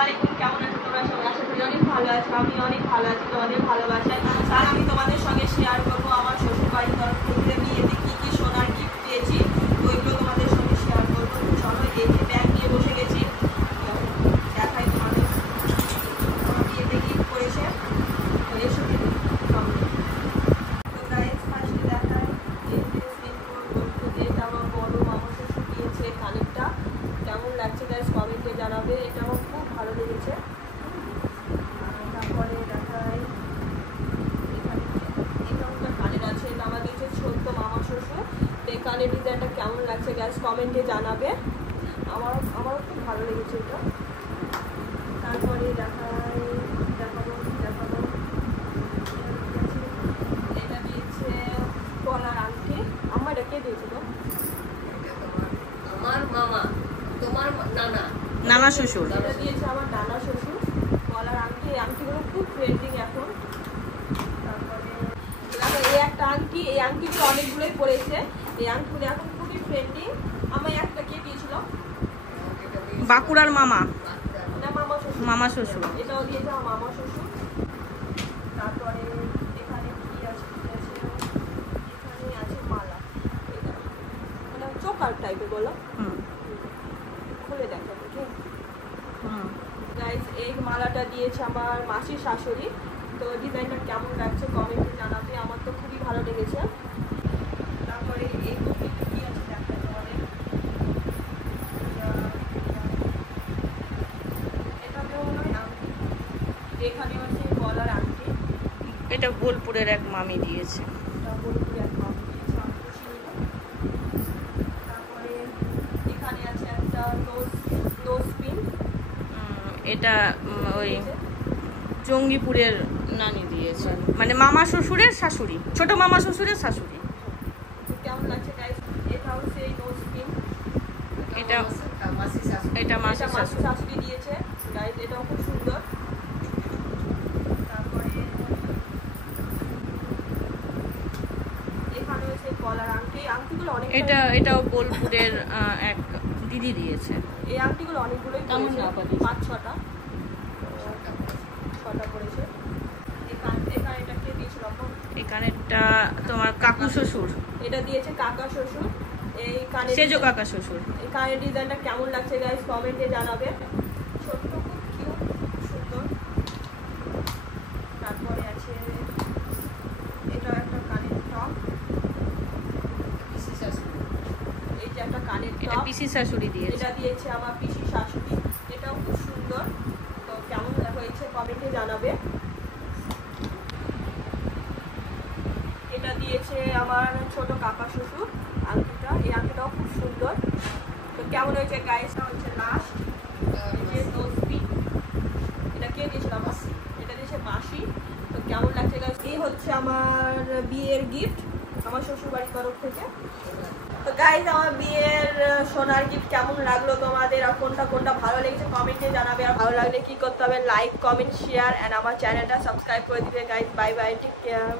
আলাইকুম, কেমন আছো তোমরা সবাই? আশা করি অনেক ভালো আছো। আমি অনেক ভালো আছি তোমাদের ভালোবাসায়। আর আমি তোমাদের সঙ্গে শেয়ার করবো আমার শ্বশুর বাড়ির তরফ থেকে বিয়েতে কি কি সোনার গিফট পেয়েছি, ওইগুলো তোমাদের সঙ্গে শেয়ার করবো। চলো, এই যে ব্যাগ নিয়ে বসে গেছি, দেখাই তোমাদের আমার বিয়েতে গিফট করেছে। তো এসো কেমন লাগছে গাইস কমেন্টে জানাবে। এটা আমার খুব ভালো লেগেছে। তারপরে দেখাই এখানে একটা কানের আছে, এটা আমার দিয়েছে ছোট্ট মামা শ্বশুর। এই কানের ডিজাইনটা কেমন লাগছে গাইস কমেন্টে জানাবে। আমারও খুব ভালো লেগেছে এটা। তারপরে দেখাবো এটা দিয়েছে গলার আংটি। আমার এটা কে দিয়েছিল? আমার মামা, তোমার নানা শ্বশুর। এটা দিয়েছে আমার নানা শ্বশুর গলার আংটি। এই আংটিগুলো খুব ট্রেন্ডিং এখন। তারপরে এই একটা আংটি, এই আংটিগুলো অনেকগুলোই পড়েছে। এই আংটিগুলো এখন খুবই ট্রেন্ডিং। আমার একটা কে দিয়েছিল? বাঁকুড়ার মামা না, মামা শ্বশুর। এটাও দিয়েছে আমার মামা শ্বশুর। তারপরে এখানে কি আছে? এখানে আছে মালা। এটা চোকার টাইপের বলো, খুলে দেখাবো। গাইস, এই মালাটা দিয়েছে আমার মাসির শাশুড়ি। তো ডিজাইনটা কেমন লাগছে কমেন্টে জানাবে। আমার তো খুবই ভালো লেগেছে। তারপরে এই কি আছে দেখাই তোমাদের। এটাতেও নয় আংটি, এখানেও আছে গলার আংটি। এটা বোলপুরের এক মামি দিয়েছে। এটা বোলপুরে এক মামি দিয়েছে, আমি খুশি হলাম। তারপরে এখানে আছে একটা নোজ পিন। এটা ওই জঙ্গিপুরের নানি দিয়েছে, মানে মামা শ্বশুরের শাশুড়ি, ছোট মামা শ্বশুরের শাশুড়ি। কেমন লাগছে গাইস? এটাও সেই নোজ পিন। এটা মাসি শাশুড়ি দিয়েছে গাইস, এটাও খুব সুন্দর। তারপরে এখানে হচ্ছে গলার আংটি। আংটিগুলো অনেক, এটাও বোলপুরের এক দিদি দিয়েছে। এই আংটিগুলো অনেকগুলোই পড়েছে, 5-6টা পড়েছে। এখানে এটা কে দিয়েছিল? এখানেরটা তোমার কাকু শ্বশুর। এটা দিয়েছে কাকা শ্বশুর। এই কানে সেজো কাকা শ্বশুর। এই কানের ডিজাইনটা কেমন লাগছে গাইস কমেন্টে জানাবে। ছোট্ট, খুব কিউট, সুন্দর। তারপরে আছে এটা একটা কানের টপ। এই যে একটা কানের এটা টপ, পিসি শাশুড়ি দিয়েছে। এটা দিয়েছে আমার পিসি শাশুড়ি। এটাও খুব সুন্দর। তো কেমন হয়েছে কমেন্টে জানাবে। এটা দিয়েছে আমার ছোট কাকা শ্বশুর আংটিটা। এই আংটিটাও খুব সুন্দর। তো কেমন হয়েছে গাইসটা হচ্ছে লাস্ট যে নোজ পিন। এটা কে দিয়েছিল? মাসি। এটা দিয়েছে মাসি। তো কেমন লাগছে গাইস? এই হচ্ছে আমার বিয়ের গিফট আমার শ্বশুর বাড়ির তরফ থেকে। তো গাইস, আমার বিয়ের সোনার গিফট কেমন লাগলো তোমাদের, আর কোনটা ভালো লেগেছে কমেন্টে জানাবে। আর ভালো লাগলে কি করতে হবে? লাইক, কমেন্ট, শেয়ার এন্ড আমার চ্যানেলটা সাবস্ক্রাইব করে দিবে guys. Bye bye, take care.